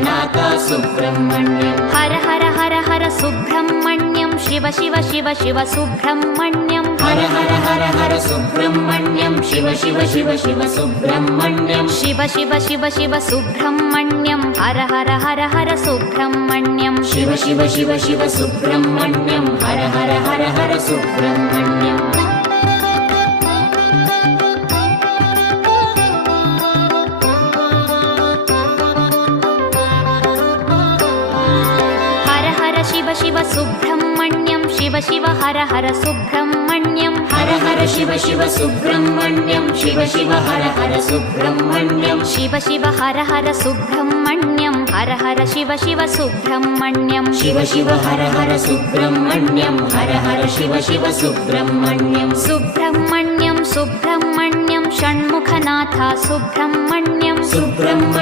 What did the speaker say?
षण्मुखनाथा Subrahmanyam Har Har Har Har Subrahmanyam Shiva Shiva Shiva Shiva Subrahmanyam Har Har Har Har Subrahmanyam Shiva Shiva Shiva Shiva Subrahmanyam Shiva Shiva Shiva Shiva Subrahmanyam Har Har Har Har Subrahmanyam Shiva Shiva Shiva Shiva Subrahmanyam Har Har Har Har Subrahmanyam Shiva Shiva Subrahmanyam Shiva Shiva Har Har Subrahmanyam Har Har Shiva Shiva Subrahmanyam Shiva Shiva Har Har Subrahmanyam Shiva Shiva Har Har Subrahmanyam Har Har Shiva Shiva Subrahmanyam Shiva Shiva Har Har Subrahmanyam Har Har Shiva Shiva Subrahmanyam Subrahmanyam Subrahmanyam षण्मुखनाथा Subrahmanyam Subrahmanyam